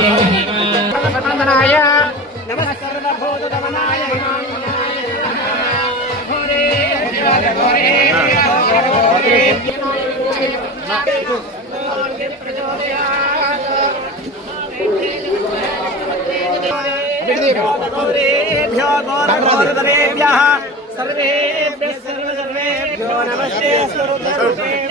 नमः नमः सर्वभूतगमनाय घोरे घोरे घोरे गोरेभ्योरेभ्योरेभ्यः सर्वेभ्यः सर्वसर्वेभ्यो नमस्ते सर्वेभ्यः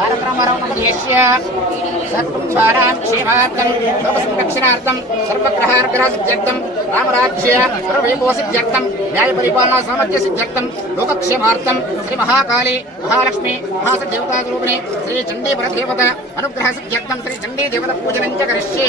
తారక రామారావు నమదేశ్య సత్కుంభారాం క్షేమార్థం లోకసంరక్షణార్థం సర్వగ్రహార్గ్రహ సిద్ధ్యర్థం రామరాజ్య సర్వైభవ సిద్ధ్యర్థం న్యాయ పరిపాలనా సామర్థ్య సిద్ధ్యర్థం లోకక్షేమార్థం శ్రీ మహాకాళి మహాలక్ష్మి మహాసదేవతారూపిణి శ్రీ చండీ పరదేవత అనుగ్రహ సిద్ధ్యర్థం శ్రీ చండీ దేవత పూజనం చ కరిష్యే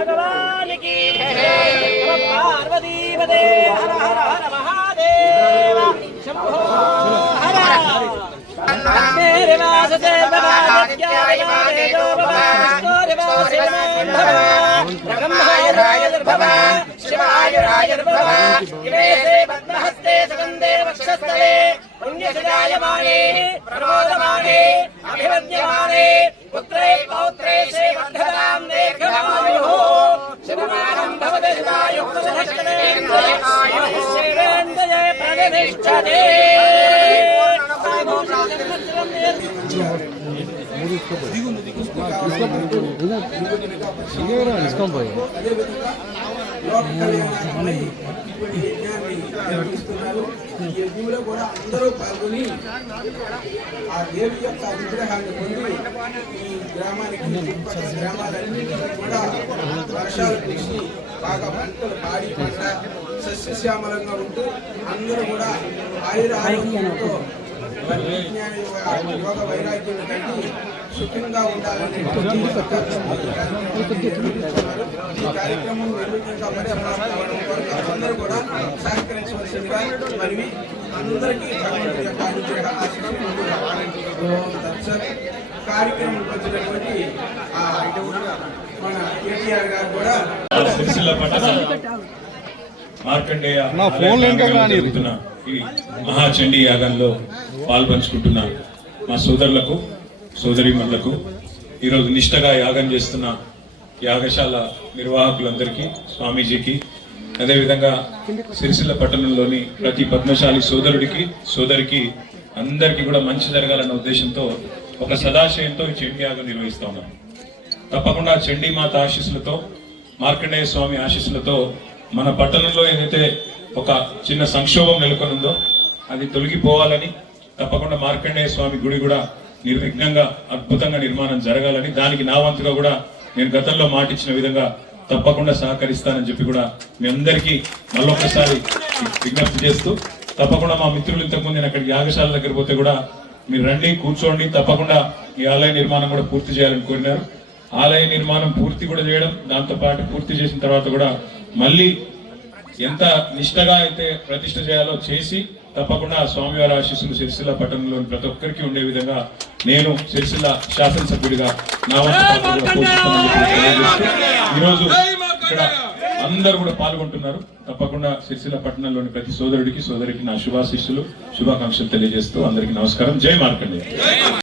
భగవానికి పార్వతీపదే హర హర హర మహాదేవ శంభో హర పద్మహస్తే సుగంధే వక్షస్థలే పుణ్యసదాయమానే ప్రమోదమానే పౌత్రే శ్రీ వర్ధదాం యజ్ఞంలో కూడా అందరూ పాల్గొని ఆ దేవి యొక్క విగ్రహాన్ని పొంది ఈ గ్రామానికి గ్రామాలన్నింటినీ కూడా వర్షాలు కురిసి బాగా పంటలు పాడి పంట సస్యశ్యామలంగా ఉంటూ అందరూ కూడా ఆయుర ఆరోగ్యంతో యోగ వైరాగ్యం కలిగి సుఖంగా ఉండాలని ఈ కార్యక్రమం అందరూ కూడా సహకరించవలసిందిగా అందరికీ వచ్చినటువంటి మన కేటీఆర్ గారు కూడా మార్కండేయ నా రానిది. జరుగుతున్న ఈ మహాచండీ యాగంలో పాల్పంచుకుంటున్న మా సోదరులకు సోదరిమణులకు ఈరోజు నిష్టగా యాగం చేస్తున్న యాగశాల నిర్వాహకులందరికీ స్వామీజీకి అదేవిధంగా సిరిసిల్ల పట్టణంలోని ప్రతి పద్మశాలి సోదరుడికి సోదరికి అందరికీ కూడా మంచి జరగాలన్న ఉద్దేశంతో ఒక సదాశయంతో ఈ చండీ యాగం నిర్వహిస్తా ఉన్నాం. తప్పకుండా చండీమాత ఆశీస్సులతో మార్కండేయ స్వామి ఆశీస్సులతో మన పట్టణంలో ఏదైతే ఒక చిన్న సంక్షోభం నెలకొనుందో అది తొలగిపోవాలని తప్పకుండా మార్కండేయ స్వామి గుడి కూడా నిర్విఘ్నంగా అద్భుతంగా నిర్మాణం జరగాలని దానికి నా వంతుగా కూడా నేను గతంలో మాటిచ్చిన విధంగా తప్పకుండా సహకరిస్తానని చెప్పి కూడా మీ అందరికీ మరొకసారి విజ్ఞప్తి చేస్తూ తప్పకుండా మా మిత్రులు ఇంతకుముందు నేను అక్కడికి యాగశాల దగ్గర పోతే కూడా మీరు రండి కూర్చోండి తప్పకుండా ఈ ఆలయ నిర్మాణం కూడా పూర్తి చేయాలని కోరినారు. ఆలయ నిర్మాణం పూర్తి కూడా చేయడం దాంతో పాటు పూర్తి చేసిన తర్వాత కూడా మళ్ళీ ఎంత నిష్టగా అయితే ప్రతిష్ట చేయాలో చేసి తప్పకుండా స్వామివారి ఆశీస్సులు సిరిసిల్ల పట్టణంలోని ప్రతి ఒక్కరికి ఉండే విధంగా నేను సిరిసిల్ల శాసనసభ్యుడిగా నా ఈరోజు ఇక్కడ అందరూ కూడా పాల్గొంటున్నారు. తప్పకుండా సిరిసిల్ల పట్టణంలోని ప్రతి సోదరుడికి సోదరికి నా శుభాశిస్సులు శుభాకాంక్షలు తెలియజేస్తూ అందరికీ నమస్కారం. జై మార్కండే